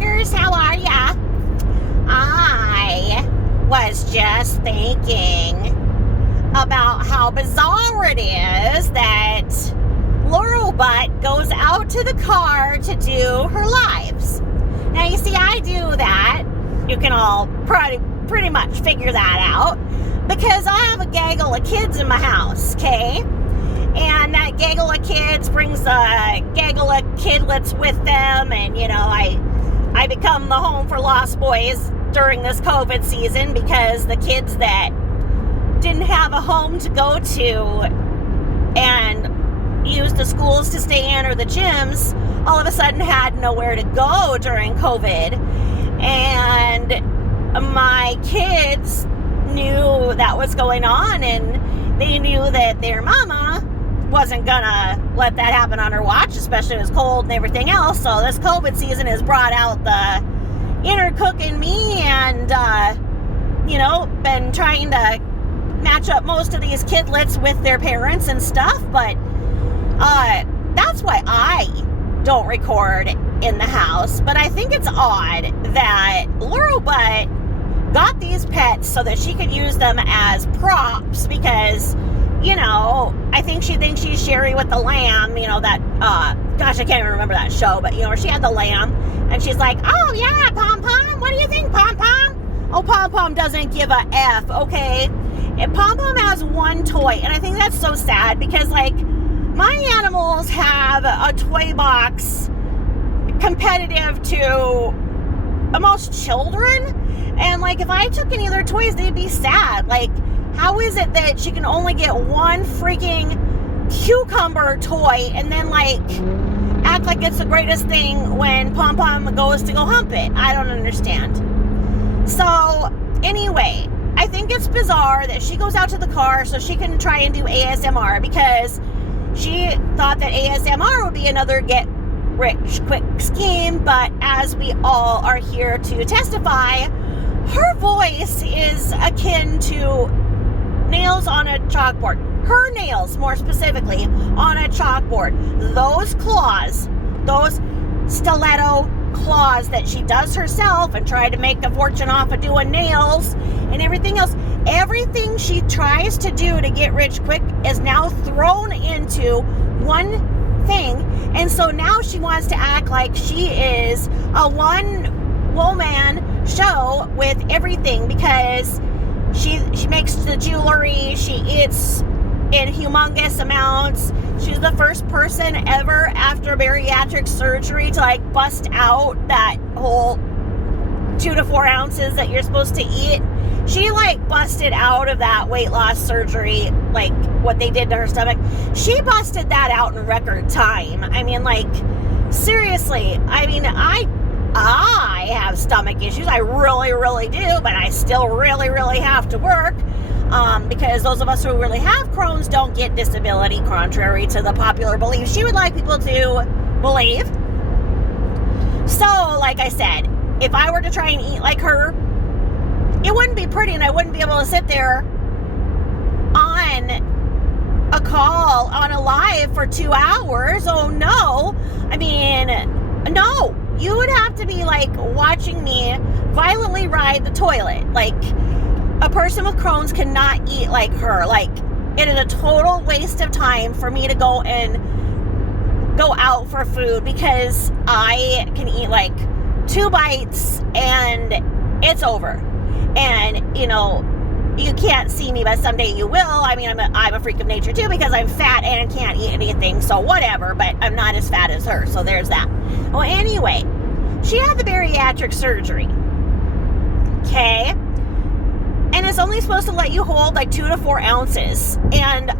Stalkers, how are ya? I was just thinking about how bizarre it is that Laurel Butt goes out to the car to do her lives. Now, you see, I do that. You can all pretty much figure that out because I have a gaggle of kids in my house, okay? And that gaggle of kids brings a gaggle of kidlets with them, and, you know, I become the home for lost boys during this COVID season because the kids that didn't have a home to go to and use the schools to stay in or the gyms all of a sudden had nowhere to go during COVID. And my kids knew that was going on, and they knew that their mama wasn't gonna let that happen on her watch, especially if it was cold and everything else. So this COVID season has brought out the inner cook in me, and been trying to match up most of these kidlets with their parents and stuff. But that's why I don't record in the house. But I think it's odd that Laurel Butt got these pets so that she could use them as props because, I think she thinks she's Sherry with the lamb, that, gosh, I can't even remember that show, but, where she had the lamb, and she's like, oh, yeah, Pom-Pom, what do you think, Pom-Pom? Oh, Pom-Pom doesn't give a F, okay? And Pom-Pom has one toy, and I think that's so sad, because, my animals have a toy box competitive to most children, and, if I took any of their toys, they'd be sad. How is it that she can only get one freaking cucumber toy and then, act like it's the greatest thing when Pom-Pom goes to go hump it? I don't understand. So, anyway, I think it's bizarre that she goes out to the car so she can try and do ASMR because she thought that ASMR would be another get-rich-quick scheme, but as we all are here to testify, her voice is akin to nails on a chalkboard. Her nails, more specifically, on a chalkboard. Those claws, those stiletto claws that she does herself and tried to make a fortune off of doing nails and everything else. Everything she tries to do to get rich quick is now thrown into one thing. And so now she wants to act like she is a one-woman show with everything because she makes the jewelry, she eats in humongous amounts. She's the first person ever after bariatric surgery to bust out that whole 2 to 4 ounces that you're supposed to eat. She busted out of that weight loss surgery, what they did to her stomach. She busted that out in record time. I mean, seriously. I mean, I have stomach issues. I really, really do, but I still really, really have to work because those of us who really have Crohn's don't get disability, contrary to the popular belief she would like people to believe. So, like I said, if I were to try and eat like her, it wouldn't be pretty, and I wouldn't be able to sit there on a call, on a live for 2 hours. Oh, no. I mean, no. You would have to be watching me violently ride the toilet. A person with Crohn's cannot eat like her. It is a total waste of time for me to go out for food because I can eat 2 bites and it's over. And, you can't see me, but someday you will. I mean, I'm a freak of nature too because I'm fat and can't eat anything, so whatever, but I'm not as fat as her, so there's that. Well, anyway, she had the bariatric surgery, okay? And it's only supposed to let you hold 2 to 4 ounces, and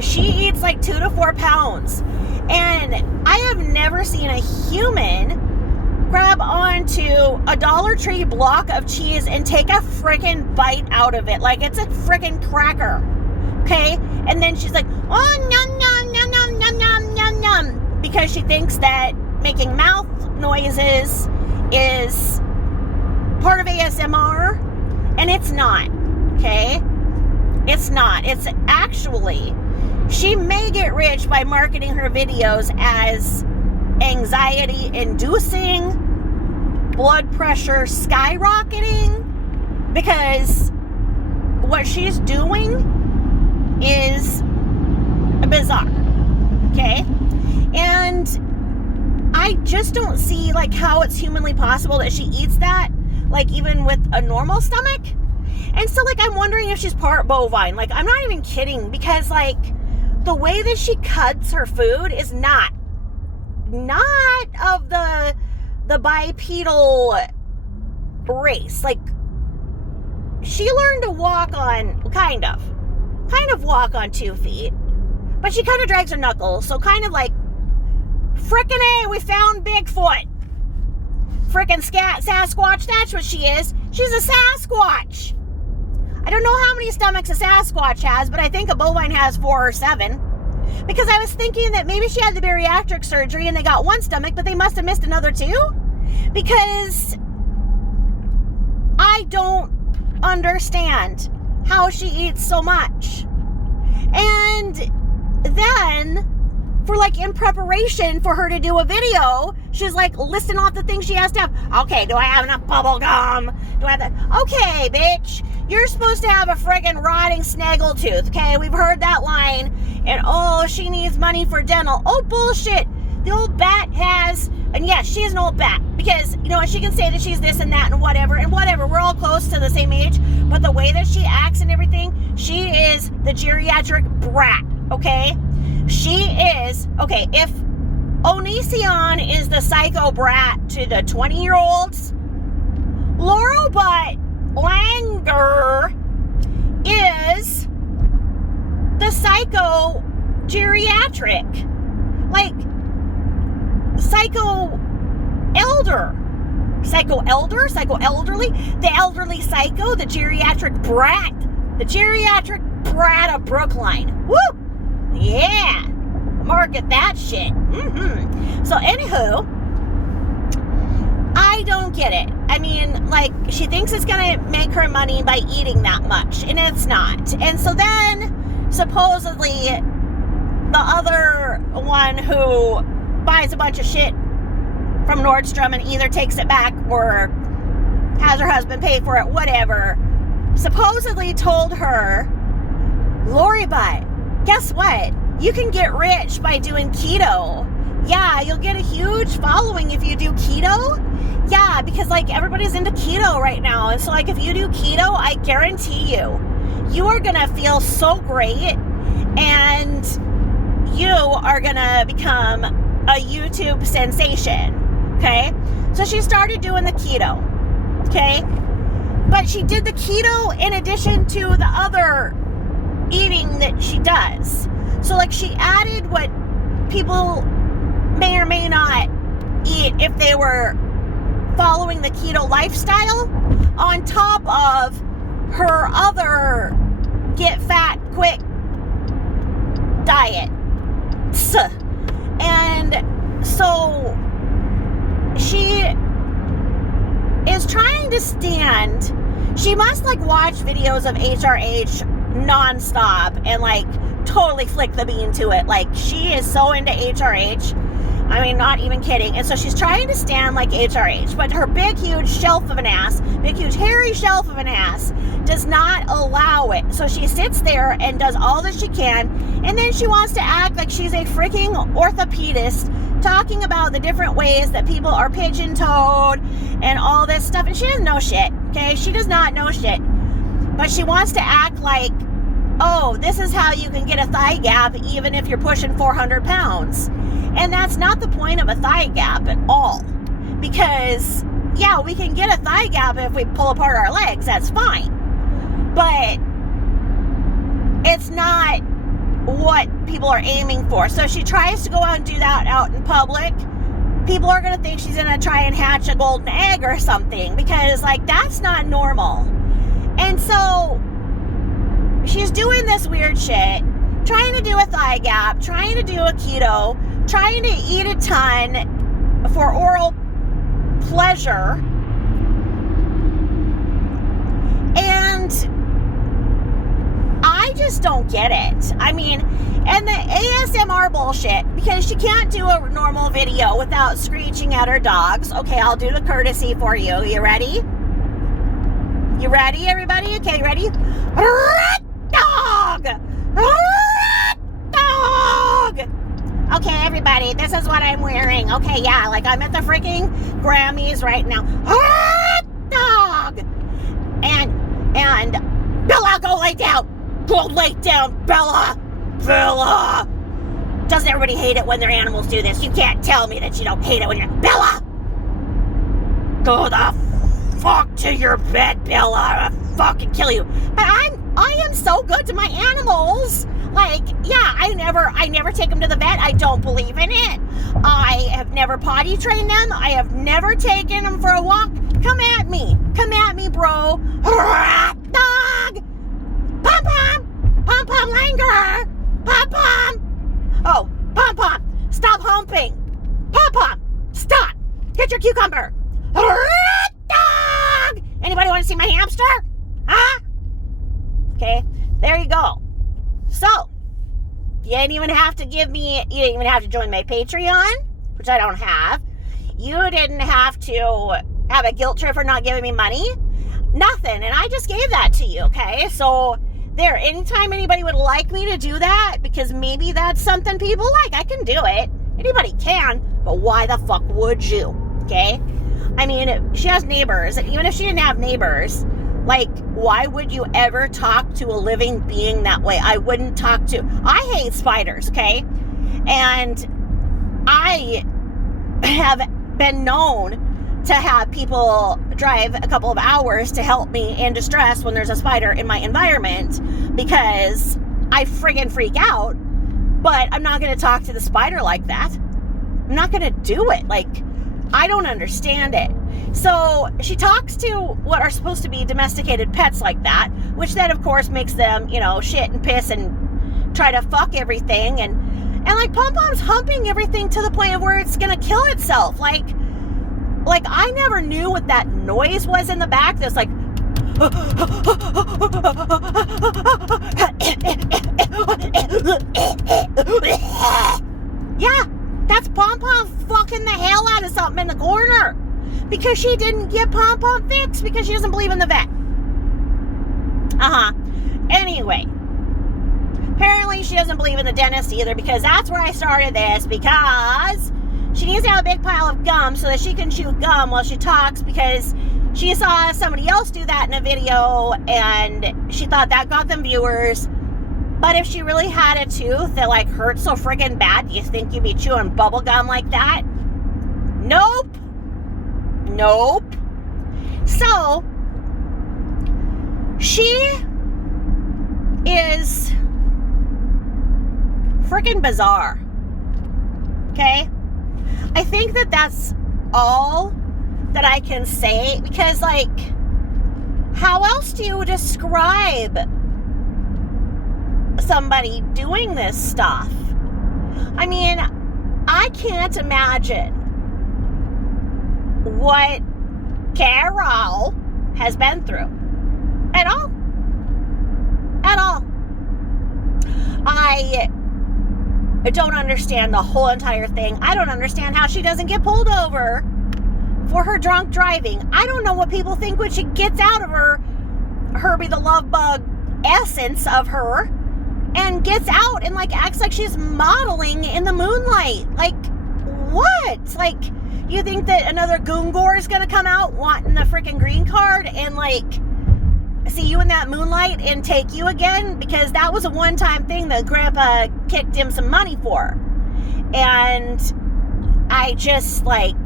she eats 2 to 4 pounds. And I have never seen a human grab onto a Dollar Tree block of cheese and take a freaking bite out of it like it's a freaking cracker, okay? And then she's like, oh, nom, nom, nom, nom, nom, nom, nom, nom, because she thinks that making mouth noises is part of ASMR, and it's not, okay? It's not. It's actually, she may get rich by marketing her videos as anxiety-inducing blood pressure skyrocketing, because what she's doing is bizarre, okay? And I just don't see, like, how it's humanly possible that she eats that, like, even with a normal stomach. And so, like, I'm wondering if she's part bovine. Like, I'm not even kidding, because, like, the way that she cuts her food is not of the bipedal race. Like, she learned to walk on, kind of walk on 2 feet, but she kind of drags her knuckles, so kind of like, frickin' A, we found Bigfoot. Frickin' Sasquatch, that's what she is. She's a Sasquatch. I don't know how many stomachs a Sasquatch has, but I think a bovine has 4 or 7. Because I was thinking that maybe she had the bariatric surgery and they got 1 stomach, but they must have missed another 2. Because I don't understand how she eats so much. And then, for like in preparation for her to do a video, she's like listing off the things she has to have. Okay, do I have enough bubble gum? Do I have that? Okay, bitch, you're supposed to have a friggin' rotting snaggletooth. Okay, we've heard that line. And oh, she needs money for dental. Oh, bullshit. The old bat has, and yes, she is an old bat, because, you know, she can say that she's this and that and whatever, we're all close to the same age, but the way that she acts and everything, she is the geriatric brat, okay? She is, okay, if Onision is the psycho brat to the 20-year-olds, Laurel Butt Langer is the psycho geriatric, like, psycho elderly, the elderly psycho, the geriatric brat of Brookline. Woo! Yeah! Market that shit. So, anywho, I don't get it. I mean, like, she thinks it's gonna make her money by eating that much, and it's not. And so then, supposedly, the other one who buys a bunch of shit from Nordstrom and either takes it back or has her husband pay for it, whatever, supposedly told her, Lori Butt, guess what? You can get rich by doing keto. Yeah, you'll get a huge following if you do keto. Yeah, because, like, everybody's into keto right now. And so, like, if you do keto, I guarantee you are going to feel so great, and you are going to become a YouTube sensation. Okay? So she started doing the keto. Okay? But she did the keto in addition to the other eating that she does. So, like, she added what people may or may not eat if they were following the keto lifestyle on top of her other get fat quick diet. And so she is trying to stand. She must, like, watch videos of HRH nonstop and, like, totally flick the bean to it. Like, she is so into HRH. I mean, not even kidding. And so she's trying to stand like HRH, but her big, huge shelf of an ass, big, huge, hairy shelf of an ass does not allow it. So she sits there and does all that she can, and then she wants to act like she's a freaking orthopedist, talking about the different ways that people are pigeon-toed and all this stuff. And she doesn't know shit, okay? She does not know shit. But she wants to act like, oh, this is how you can get a thigh gap even if you're pushing 400 pounds. And that's not the point of a thigh gap at all. Because, yeah, we can get a thigh gap if we pull apart our legs. That's fine. But it's not what people are aiming for. So if she tries to go out and do that out in public, people are going to think she's going to try and hatch a golden egg or something. Because, like, that's not normal. And so she's doing this weird shit, trying to do a thigh gap, trying to do a keto, trying to eat a ton for oral pleasure. And I just don't get it. I mean, And the ASMR bullshit, because she can't do a normal video without screeching at her dogs. Okay, I'll do the courtesy for you. You ready? You ready, everybody? Okay, ready? Rat dog! Rat dog! Okay, everybody, this is what I'm wearing. Okay, yeah, like I'm at the freaking Grammys right now. Rat dog! And Bella, go lay down! Go lay down, Bella! Bella! Doesn't everybody hate it when their animals do this? You can't tell me that you don't hate it when you're... Bella! Go the fuck to your bed, Bella. I'll fucking kill you. But I am so good to my animals. Like, yeah, I never take them to the vet. I don't believe in it. I have never potty trained them. I have never taken them for a walk. Come at me, bro. Rat dog! Pom-pom! Pom-pom Langer! Pom-pom! Oh, Pom-pom, stop humping. Pom-pom, stop. Get your cucumber. Rat dog! Anybody want to see my hamster? Huh? Okay, there you go. So, you didn't even have to join my Patreon, which I don't have. You didn't have to have a guilt trip for not giving me money. Nothing, and I just gave that to you, okay? So, there, anytime anybody would like me to do that, because maybe that's something people like, I can do it. Anybody can, but why the fuck would you, okay? I mean, she has neighbors, and even if she didn't have neighbors, like, why would you ever talk to a living being that way? I wouldn't talk to... I hate spiders, okay? And I have been known to have people drive a couple of hours to help me in distress when there's a spider in my environment because I friggin' freak out, but I'm not going to talk to the spider like that. I'm not going to do it. Like, I don't understand it. So she talks to what are supposed to be domesticated pets like that, which then of course makes them, shit and piss and try to fuck everything. And like Pom-Pom's humping everything to the point of where it's going to kill itself. Like I never knew what that noise was in the back. There's like, yeah, that's Pom-Pom fucking the hell out of something in the corner because she didn't get Pom-Pom fixed because she doesn't believe in the vet. Anyway, apparently she doesn't believe in the dentist either because that's where I started this, because she needs to have a big pile of gum so that she can chew gum while she talks, because she saw somebody else do that in a video and she thought that got them viewers. But if she really had a tooth that like hurt so friggin' bad, do you think you'd be chewing bubble gum like that? Nope. So she is friggin' bizarre. Okay? I think that that's all that I can say, because like, how else do you describe somebody doing this stuff? I mean, I can't imagine what Carol has been through at all. I don't understand the whole entire thing. I don't understand how she doesn't get pulled over for her drunk driving. I don't know what people think when she gets out of her Herbie the Love Bug essence of her and gets out and like acts like she's modeling in the moonlight. Like, what? Like, you think that another Goongor is gonna come out wanting the freaking green card and like see you in that moonlight and take you again? Because that was a one-time thing that Grandpa kicked him some money for. And I just like,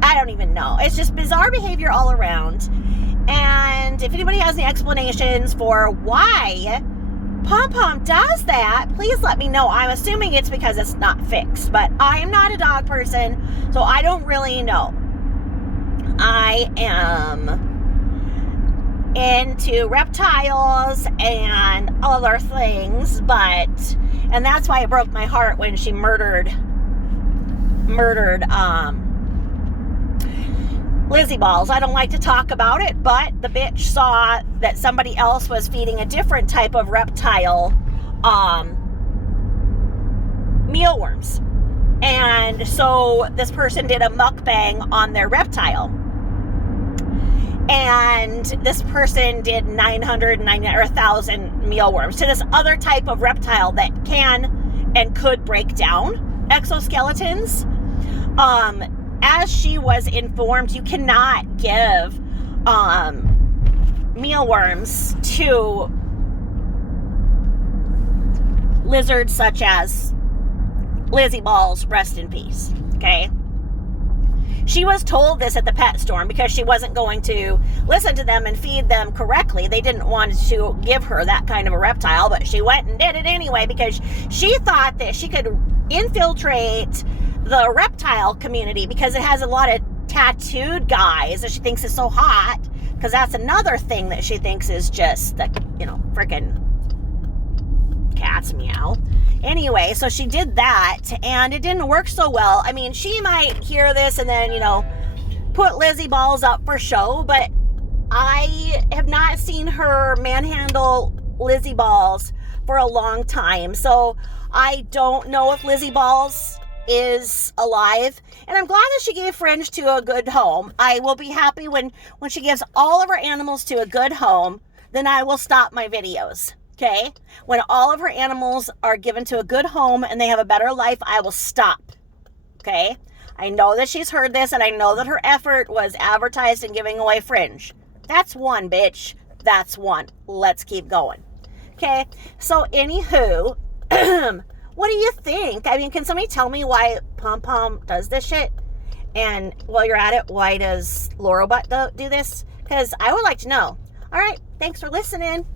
I don't even know. It's just bizarre behavior all around. And if anybody has any explanations for why Pom-Pom does that, please let me know. I'm assuming it's because it's not fixed, but I am not a dog person, so I don't really know. I am into reptiles and other things, and that's why it broke my heart when she murdered Lizzie Balls. I don't like to talk about it, but the bitch saw that somebody else was feeding a different type of reptile mealworms. And so this person did a mukbang on their reptile. And this person did 999 or 1,000 mealworms to this other type of reptile that can and could break down exoskeletons. As she was informed, you cannot give mealworms to lizards such as Lizzie Balls, rest in peace, okay? She was told this at the pet store because she wasn't going to listen to them and feed them correctly. They didn't want to give her that kind of a reptile, but she went and did it anyway because she thought that she could infiltrate the reptile community because it has a lot of tattooed guys that she thinks is so hot, because that's another thing that she thinks is just the, freaking cat's meow. Anyway, so she did that, and it didn't work so well. I mean, she might hear this and then, put Lizzie Balls up for show, but I have not seen her manhandle Lizzie Balls for a long time. So I don't know if Lizzie Balls is alive, and I'm glad that she gave Fringe to a good home. I will be happy when she gives all of her animals to a good home. Then I will stop my videos. Okay, when all of her animals are given to a good home and they have a better life, I will stop. Okay, I know that she's heard this, and I know that her effort was advertised in giving away Fringe. That's one, bitch. That's one. Let's keep going. Okay, so anywho, what do you think? I mean, can somebody tell me why Pom Pom does this shit? And while you're at it, why does Laurel Butt do this? Because I would like to know. All right, thanks for listening.